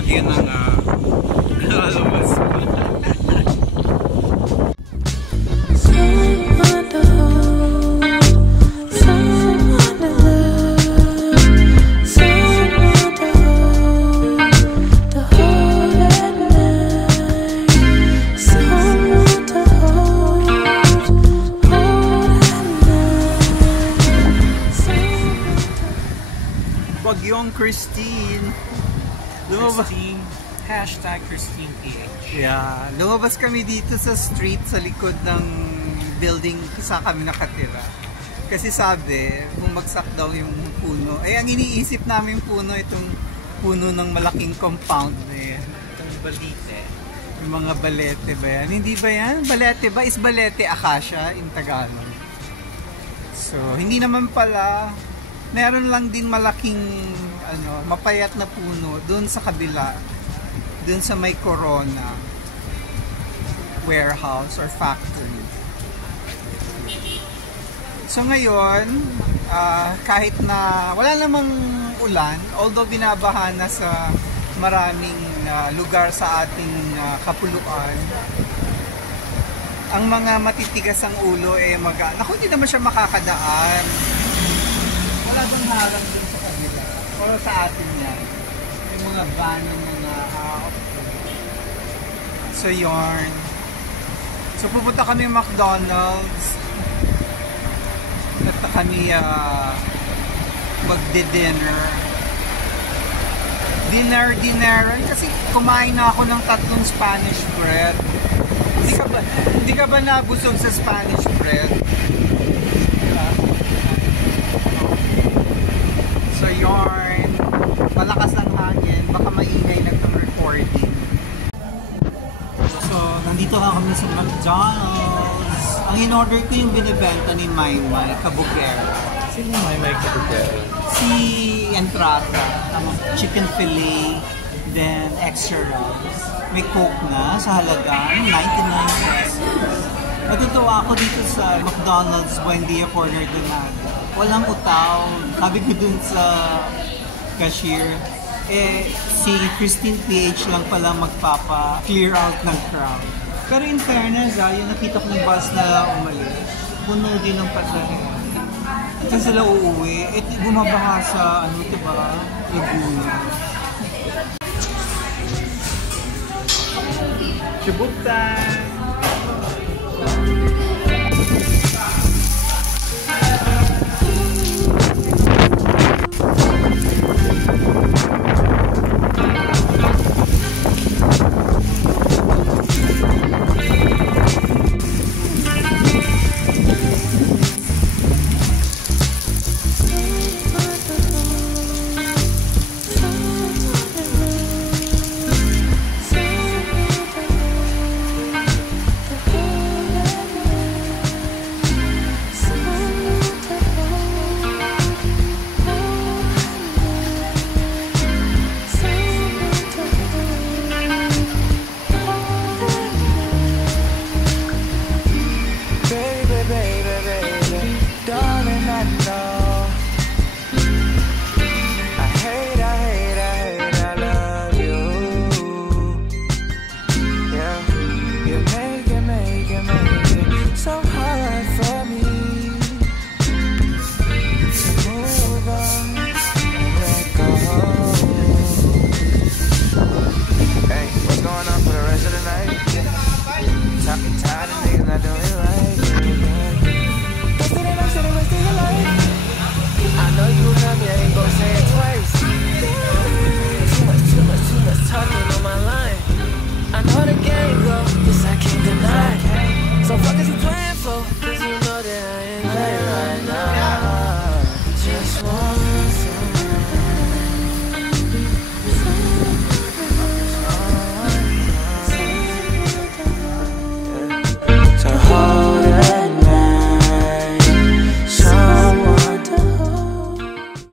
bagyo na nga. Lalabas pa. Bagyong Christine. Christine, hashtag Christine PH. Yeah, lumabas kami dito sa street sa likod ng building sa kami nakatira. Kasi sabi, bumagsak daw yung puno. Ay, ang iniisip namin puno, itong puno ng malaking compound na yan. Itong balete. Yung mga balete ba yan? Hindi ba yan? Balete ba? Is balete acacia in Tagalog? So, hindi naman pala. Meron lang din malaking mapayat na puno doon sa kabila, doon sa may Corona warehouse or factory. So ngayon, kahit na wala namang ulan, although binabaha na sa maraming lugar sa ating kapuluan, ang mga matitigas ang ulo naku, hindi naman siya makakadaan. Wala bang harang dun sa kanila? Pero sa atin yan. Yung mga van ng mga So yarn. So pupunta kami McDonald's. At kami magde-dinner. Dinner. Kasi kumain na ako ng 3 Spanish bread. Hindi ka ba nabusog sa Spanish bread? So yarn, malakas ang hangin, baka maingay nag-recording. So, nandito nga kami sa McDonald's. Ang in-order ko yung binibenta ni Maymay Cabugera. Sino Maymay Cabugera? Si Entrata, chicken fillet, then extra rice. May coke na sa halagang 99 pesos. Natutuwa ako dito sa McDonald's Buendia Corner Donaga. Walang utaw. Sabi ko dun sa cashier, si Christine PH lang pala magpapa-clear out ng crowd. Pero in fairness, yung nakita kong bus na umalis, puno din ng pasahero. Kasi sila uuwi, bumabaha sa, diba, Laguna. Chubuk time!